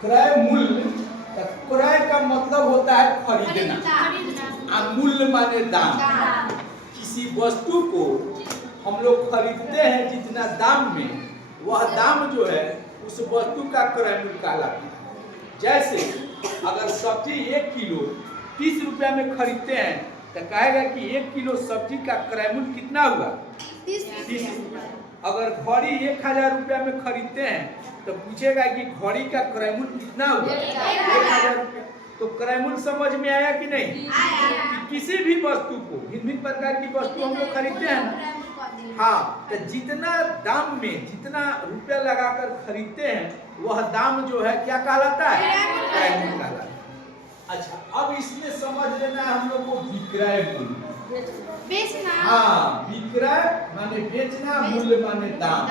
क्रय मूल्य, तो क्रय का मतलब होता है खरीदना, मूल्य माने दाम। किसी वस्तु को हम लोग खरीदते हैं जितना दाम में, वह दाम जो है उस वस्तु का क्रय मूल्य कहलाता है। जैसे अगर सब्जी 1 किलो 30 रुपया में खरीदते हैं तो कहेगा कि 1 किलो सब्जी का क्रय मूल्य कितना हुआ, 30 रुपया। अगर घड़ी 1000 रुपया में खरीदते हैं तो पूछेगा कि घड़ी का क्रय मूल्य कितना हुआ, 1000 रुपया। तो क्रय मूल्य समझ में आया कि नहीं? कि किसी भी वस्तु को, भिन्न भिन्न प्रकार की वस्तु हम लोग खरीदते हैं, हाँ, तो जितना दाम में जितना रुपया लगाकर खरीदते हैं वह दाम जो है क्या कहलाता है, क्रय मूल्य कहलाता है। अच्छा, अब इसमें समझ लेना है हम लोग को विक्रय मूल्य, बेचना। हाँ, विक्रय माने बेचना, मूल्य माने दाम।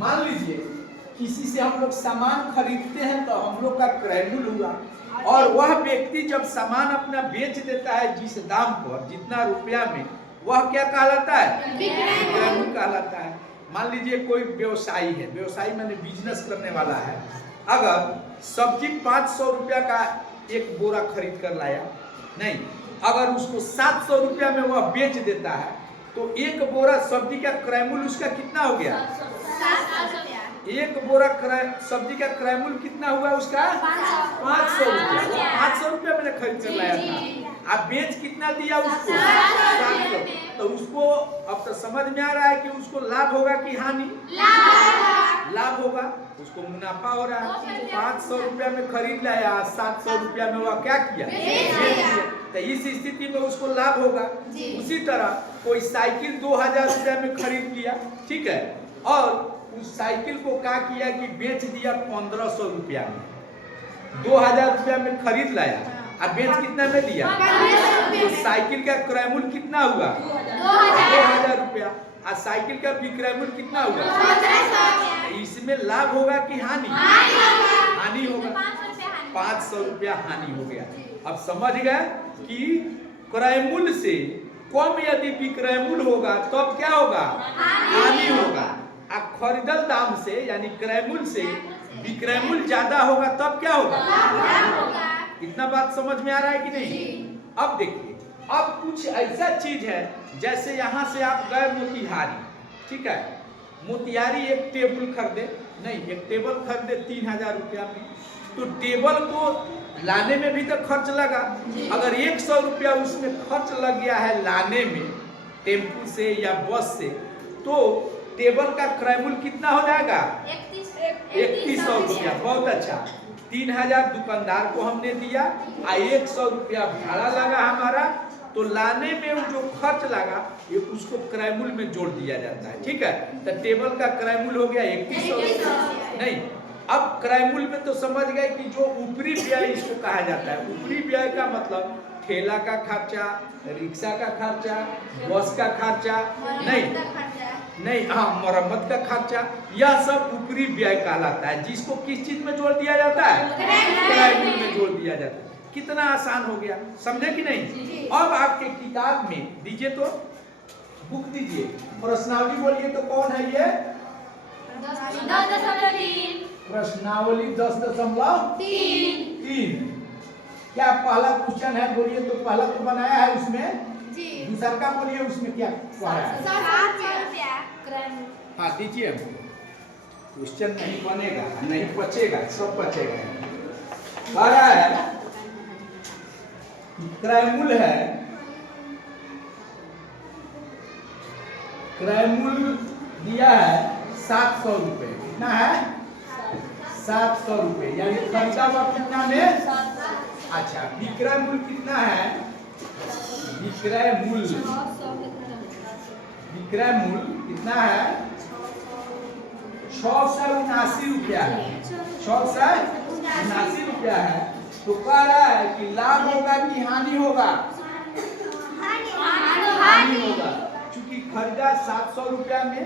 मान लीजिए किसी से हम लोग सामान खरीदते हैं तो हम लोग का क्रय मूल्य हुआ, और वह व्यक्ति जब सामान अपना बेच देता है जिस दाम पर, जितना रुपया में, वह क्या कहलाता है, विक्रय मूल्य कहलाता है। मान लीजिए कोई व्यवसायी है, व्यवसायी माने बिजनेस करने वाला है, अगर सब्जी 500 रुपया का एक बोरा खरीद कर लाया, नहीं, अगर उसको 700 रुपया में वह बेच देता है तो एक बोरा सब्जी का क्रय मूल्य उसका कितना हो गया, 700 रुपया। एक बोरा सब्जी का क्रय मूल्य कितना हुआ उसका, 500 रुपया। 500 रुपया मैंने खरीद कर लाया था, आप बेच कितना दिया उसको, 700। तो उसको अब तो समझ में आ रहा है कि उसको लाभ होगा कि हानि, लाभ होगा, उसको मुनाफा हो रहा है। 500 रुपया में खरीद लाया, 700 रुपया में वह क्या किया, बेच दिया। तो इस स्थिति में उसको लाभ होगा। उसी तरह कोई साइकिल 2000 रुपया में खरीद लिया, ठीक है, और उस साइकिल को क्या किया कि बेच दिया 1500 रुपया में। 2000 रुपया में खरीद लाया, अब बेच कितना में दिया, तो साइकिल का क्रय मूल्य कितना हुआ, 2000 रुपया, और साइकिल का विक्रय मूल्य कितना हुआ, इसमें लाभ होगा कि हानि, हानि होगा, 500 रुपया हानि हो गया। अब समझ गए कि क्रय मूल्य से कम यदि विक्रय मूल्य होगा तो अब क्या होगा, हानि होगा। अब खरीदल दाम से यानी क्रय मूल्य से विक्रय मूल्य ज्यादा होगा तब क्या होगा, इतना बात समझ में आ रहा है कि नहीं? अब देखिए, अब कुछ ऐसा चीज है, जैसे यहाँ से आप गए मोतिहारी, ठीक है, मोतिहारी एक टेबल खरीदे, नहीं, एक टेबल खरीदे 3000 रुपया में, तो टेबल को लाने में भी तो खर्च लगा। अगर 100 रुपया उसमें खर्च लग गया है लाने में, टेम्पू से या बस से, तो टेबल का क्रय मूल्य कितना हो जाएगा, 3100 रुपया। बहुत अच्छा, 3000 दुकानदार को हमने दिया, 100 रुपया भाड़ा लगा हमारा, तो लाने में जो खर्च लगा ये उसको क्रय मूल्य में जोड़ दिया जाता है, ठीक है। तो टेबल का क्रय मूल्य हो गया 3100। नहीं, अब क्रय मूल्य में तो समझ गए कि जो ऊपरी व्यय इसको कहा जाता है। ऊपरी व्यय का मतलब ठेला का खर्चा, रिक्शा का खर्चा, बस का खर्चा, नहीं, हाँ, मरम्मत का खर्चा, यह सब ऊपरी व्यय कहलाता है, जिसको किस चीज में जोड़ दिया जाता है, क्रय मूल्य में जोड़ दिया जाता है। कितना आसान हो गया, समझे कि नहीं? अब आपके किताब में दीजिए, तो बुक दीजिए, प्रश्नावली बोलिए तो कौन है ये, 10.3 प्रश्नावली 10.3। क्या पहला क्वेश्चन है, बोलिए तो, पहला तो बनाया है उसमें, दूसरा का बोलिए उसमें क्या पढ़ा है, 700 रुपया। हाँ दीजिए, क्वेश्चन नहीं बनेगा, नहीं बचेगा, सब बचेगा। कह रहा है क्रय मूल्य है, क्रय मूल्य दिया है 700 रुपए, कितना है, 700 रुपए, यानी खरीदा हुआ कितना में, अच्छा, विक्रय मूल्य कितना है, विक्रय मूल्य कितना है, 679 रुपया है, 679 रुपया है। तो कह रहा है कि लाभ होगा कि हानि होगा, हानि होगा, क्योंकि खरीदा 700 रुपया में,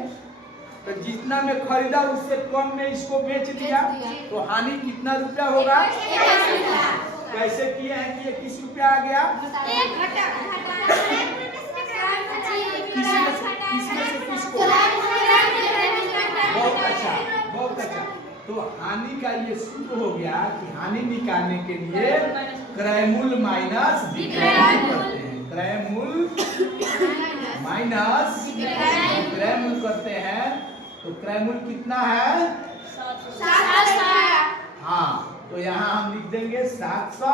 तो जितना में खरीदा उससे कम में इसको बेच दिया, तो हानि कितना रुपया होगा, कैसे किए हैं कि ये किस रुपया आ गया, किसमें से किसको, बहुत अच्छा, बहुत अच्छा। तो हानि का ये सूत्र हो गया कि हानि निकालने के लिए क्रयमूल्य माइनस विक्रय मूल्य करते हैं। क्रयमूल्य माइनस विक्रय मूल्य करते हैं। तो क्रय मूल्य कितना है? 700। हाँ, तो यहाँ हम लिख देंगे 700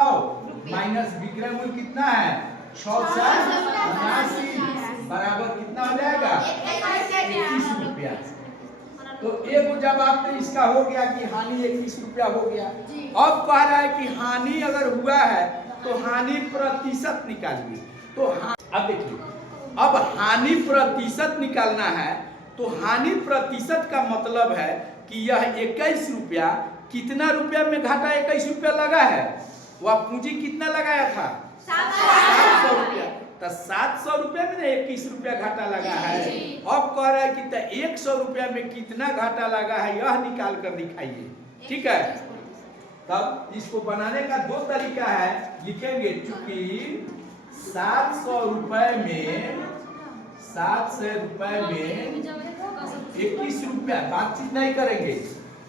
माइनस विक्रय मूल्य कितना है? 679 बराबर कितना हो जाएगा? 21 रुपया। तो एक जब आपने इसका हो गया कि हानि 21 रुपया हो गया। अब कह रहा है कि हानि अगर हुआ है तो हानि प्रतिशत निकालिए। तो अब देखिए, अब हानि प्रतिशत निकालना है तो हानि प्रतिशत का मतलब है कि यह 21 रुपया कितना रुपया में घाटा 21 रुपया लगा है? वह पूंजी कितना लगाया था? 700 रुपया। तो 700 रुपया में 21 रुपया घाटा लगा है। अब कह रहा है कि 100 रुपया में कितना घाटा लगा है यह निकाल कर दिखाइए। ठीक है, तब इसको बनाने का दो तरीका है, लिखेंगे चूंकि 700 रुपए में 21 रुपया, बातचीत नहीं करेंगे,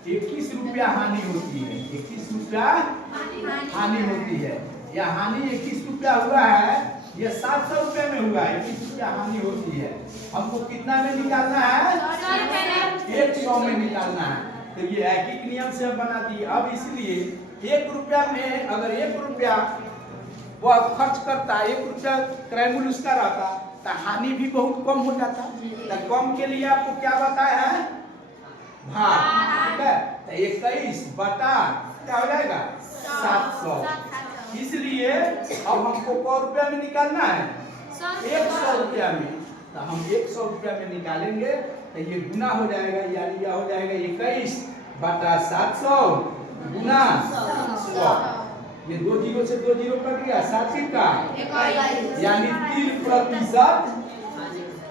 21 रुपया हानि होती है। 21 रुपया हानि होती है। यह हानि 21 रुपया हुआ है, यह 700 रुपये में हुआ है। 21 रुपया हानि होती है। हमको कितना में निकालना है? 100 में निकालना है। तो ये ऐकिक नियम से हम बना दिए। अब इसलिए 1 रुपया में अगर 1 रुपया वह खर्च करता, 1 रुपया क्रय मूल्य उसका रहता, तो हानि भी बहुत कम हो जाता। तो कम के लिए आपको क्या बताया है? भाग। ठीक है, तो 21 बटा क्या हो जाएगा? 700। इसलिए अब हमको कै रुपया में निकालना है? 100 रुपया में। तो हम 100 रुपया में निकालेंगे तो ये गुना हो जाएगा, यानी यह हो जाएगा 21 बटा 700 गुना 100। ये 2 जीरो से 2 जीरो कट गया, 7 का यानी 3%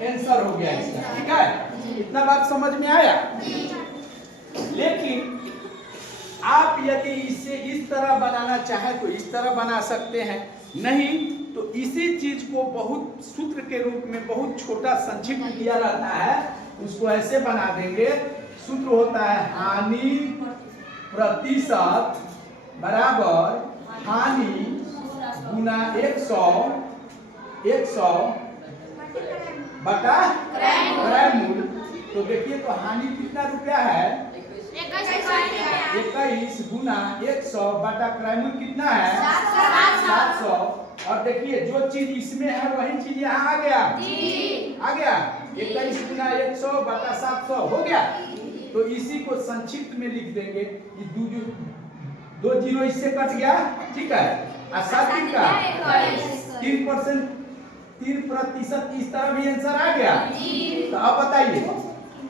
आंसर हो गया इसका। ठीक है, इतना बात समझ में आया? लेकिन आप यदि इसे इस तरह बनाना चाहें तो इस तरह बना सकते हैं, नहीं तो इसी चीज को बहुत सूत्र के रूप में बहुत छोटा संक्षिप्त किया रहता है, उसको ऐसे बना देंगे। सूत्र होता है हानि प्रतिशत बराबर हानि गुना 100 बटा क्रय मूल्य। तो देखिए, तो हानि कितना रुपया है? 21 गुना 100 बटा क्रय मूल्य कितना है? 700। और देखिए, जो चीज इसमें है वही चीज यहाँ आ गया। आ गया 21 गुना 100 बटा 700 हो गया। तो इसी को संक्षिप्त में लिख देंगे। 2 जीरो इससे कट गया। ठीक है, और 7 का 3% इस तरह भी आंसर आ गया। तो अब बताइए,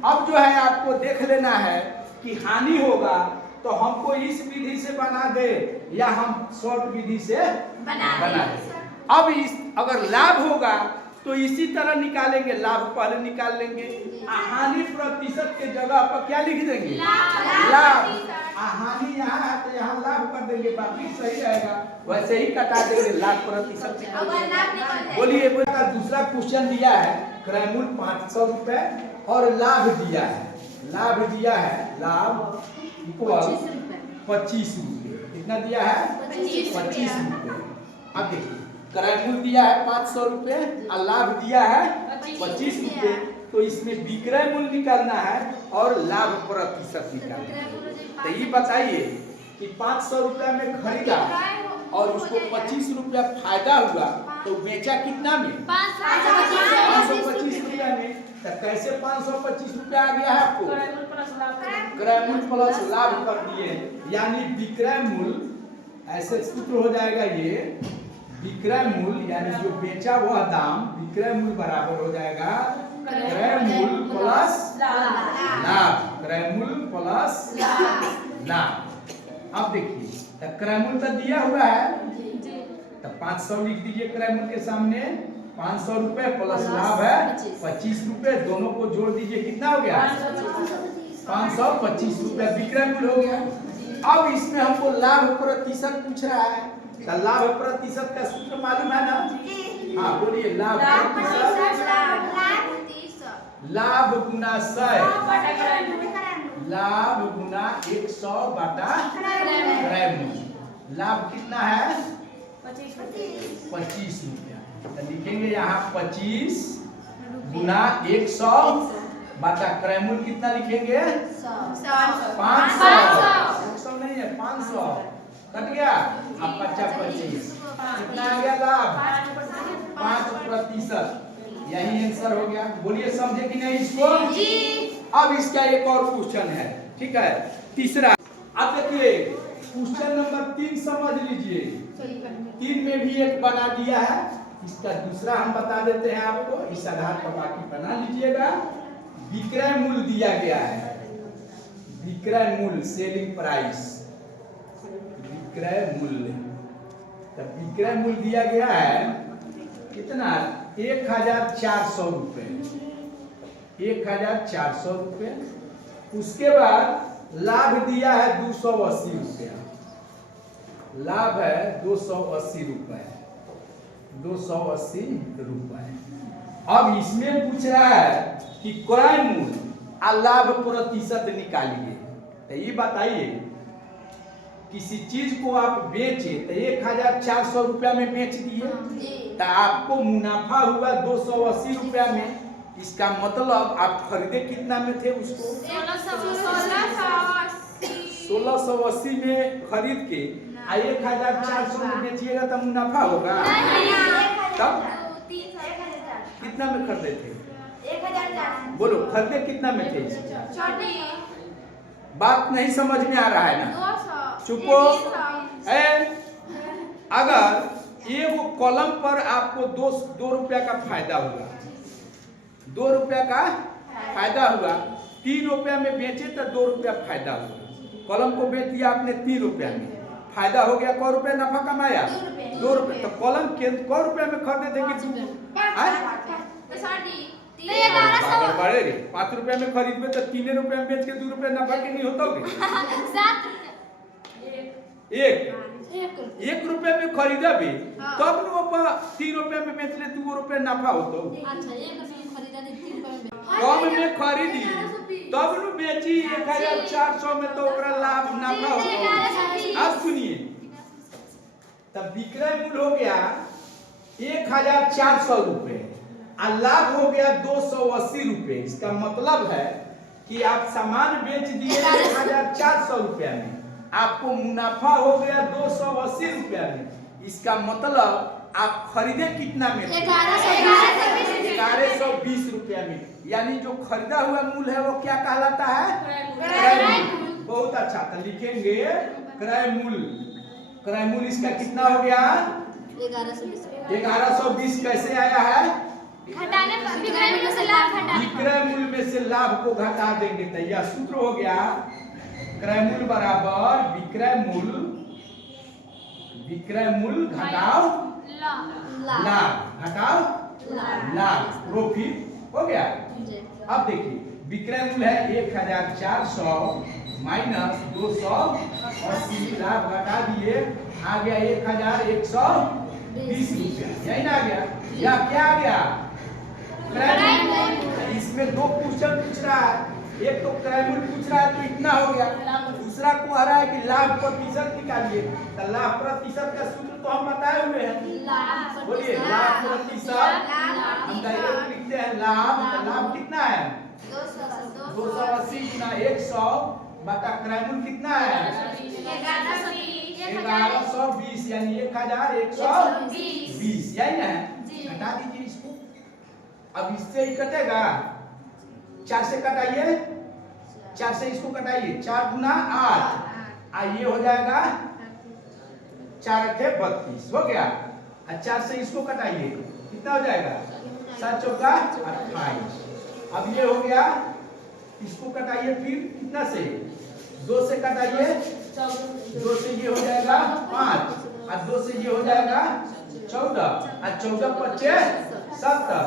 अब जो है आपको देख लेना है कि हानि होगा तो हमको इस विधि से बना दे या हम शॉर्ट विधि से बना दे। अब इस अगर लाभ होगा तो इसी तरह निकालेंगे, लाभ पहले निकाल लेंगे। हानि प्रतिशत के जगह पर क्या लिख देंगे? लाभ। हानि यहाँ है तो यहाँ लाभ कर देंगे, बाकी सही रहेगा। वैसे ही कटा देंगे, लाभ प्रतिशत। बोलिए, दूसरा क्वेश्चन दिया है क्रय मूल्य 500 रुपए और लाभ दिया है। लाभ लाभ इक्वल 25 रुपये। कितना दिया है? 25 रुपये। अब देखिए, क्रय मूल्य दिया है 500 रुपये और लाभ दिया है 25 रुपये। तो इसमें विक्रय मूल्य निकालना है और लाभ प्रतिशत निकालना है। तो ये बताइए कि 500 रुपया में खरीदा और उसको 25 रुपया फायदा हुआ तो बेचा कितना में? 525 रुपया में। तो कैसे 525 रुपया आ गया है आपको? क्रय मूल्य प्लस लाभ कर दिए, यानी विक्रय मूल्य ऐसे सूत्र हो जाएगा। ये विक्रय मूल्य यानी जो बेचा वह दाम, विक्रय मूल्य बराबर हो जाएगा क्रय मूल्य प्लस लाभ। क्रय मूल्य प्लस लाभ। अब देखिए, तो क्रय मूल्य तो दिया हुआ है, तो 500 लिख दीजिए क्रय मूल्य के सामने। 500 रुपए प्लस लाभ है 25 रुपए, दोनों को जोड़ दीजिए, कितना हो गया? 525 रुपया विक्रय मूल्य हो गया। अब इसमें हमको लाभ प्रतिशत पूछ रहा है, तो लाभ प्रतिशत का सूत्र मालूम है ना? हाँ बोलिए, लाभ प्रतिशत लाभ गुना 100। लाभ गुना 100 बटा क्रयमूल्य। लाभ कितना है? 25 रुपया। तो लिखेंगे यहाँ 25 गुना 100 बटा क्रयमूल्य कितना लिखेंगे? 500। 100 नहीं है, 500 कट गया। अब 25 कितना आ गया लाभ? 5%। यही आंसर हो गया। बोलिए समझे कि नहीं इसको? जी। अब इसका एक और क्वेश्चन है, ठीक है, तीसरा। अब देखिए क्वेश्चन नंबर 3 समझ लीजिए। 3 में भी एक बना दिया है, इसका दूसरा हम बता देते हैं आपको, इस आधार पर बाकी बना लीजिएगा। विक्रय मूल्य दिया गया है, विक्रय मूल्य सेलिंग प्राइस, विक्रय मूल्य। तब विक्रय मूल्य दिया गया है कितना? 1400 रुपए, 1400 रुपए। उसके बाद लाभ दिया है 280 रुपया, लाभ है 280 रुपए, 280 रुपए। अब इसमें पूछ रहा है कि क्रय मूल्य और लाभ प्रतिशत निकालिए। तो ये बताइए, किसी चीज को आप बेचे तो 1400 रुपया में बेच दिए, तो आपको मुनाफा हुआ 280 रुपया में। इसका मतलब आप खरीदे कितना में थे उसको? 1680 में खरीद के 1400 में बेचिएगा तो मुनाफा होगा? तब कितना में खरीदे थे? 1400। बोलो खरीदे कितना में थे? बात नहीं समझ में आ रहा है ना? चुपो। अगर एगो कॉलम पर आपको 2 रुपया का फायदा हुआ, 2 रुपया का फायदा हुआ, 3 रुपया में बेचे तो 2 रुपया फायदा हुआ। कॉलम को बेच दिया आपने 3 रुपया में, फायदा हो गया। कै रुपया नफा कमाया? 2 रुपया। तो कॉलम के कै रुपया में खरीदे थे कि 5 रुपया में खरीदबे तो 3 रुपया में बेच के 2 रुपया नफा के नहीं होता? एक रुपया में खरीदा भी तब न 3 रुपया में बेच ले 2 रुपया नफा होता। कम में खरीदी तब न बेची 1400 में, तो ओकरा लाभ नफा होता। अब सुनिए, तब विक्रय मूल्य हो गया 1400 रुपए और लाभ हो गया 280 रुपए। इसका मतलब है कि आप सामान बेच दिए 1400 रुपया में, आपको मुनाफा हो गया 280 रुपया में। इसका मतलब आप खरीदे कितना में? 1120 रुपया में। यानी जो खरीदा हुआ मूल्य है वो क्या कहलाता है? क्रय मूल्य। बहुत अच्छा, तो लिखेंगे क्रय मूल्य। क्रय मूल्य इसका कितना हो गया? 1120। कैसे आया है? विक्रय मूल्य में से लाभ को घटा देंगे, तो यह सूत्र हो गया क्रय मूल्य बराबर विक्रय मूल्य घटाओ लाभ, घटाओ लाभ, प्रॉफिट हो गया। अब देखिए विक्रय मूल्य है 1400 माइनस 280, लाभ घटा दिए, आ गया 1120 रुपया। यही ना आ गया? या क्या आ गया? क्रय मूल्य। इसमें 2 क्वेश्चन पूछ रहा है, एक तो क्रय मूल्य पूछ रहा है तो इतना हो गया, दूसरा को आ रहा है कि लाभ प्रतिशत निकालिए। तो लाभ प्रतिशत का सूत्र तो हम बताए हुए हैं, बोलिए लाभ प्रतिशत। हम डायरेक्ट लिखते हैं लाभ। लाभ कितना है? 280 गुना 100 बटा क्रय मूल्य कितना है? 1120 यानी 1120। यही ना है? हटा दीजिए इसको। अब इससे ही कटेगा, 4 से कटाइए, 4 से इसको कटाइए, 4 गुना 8, ये हो जाएगा 4 × 32 हो गया। 4 से इसको कटाइए, कितना हो जाएगा? 7 चौका 28। अब ये हो गया, इसको कटाइए फिर कितना से? 2 से कटाइए, 2 से ये हो जाएगा 5 और 2 से ये हो जाएगा 14 और 14 × 5 = 70।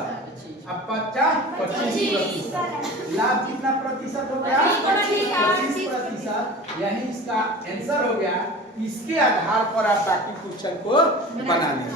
अब 25%। लाभ कितना प्रतिशत हो गया? 25%। यही इसका आंसर हो गया। इसके आधार पर आप बाकी क्वेश्चन को बना लें।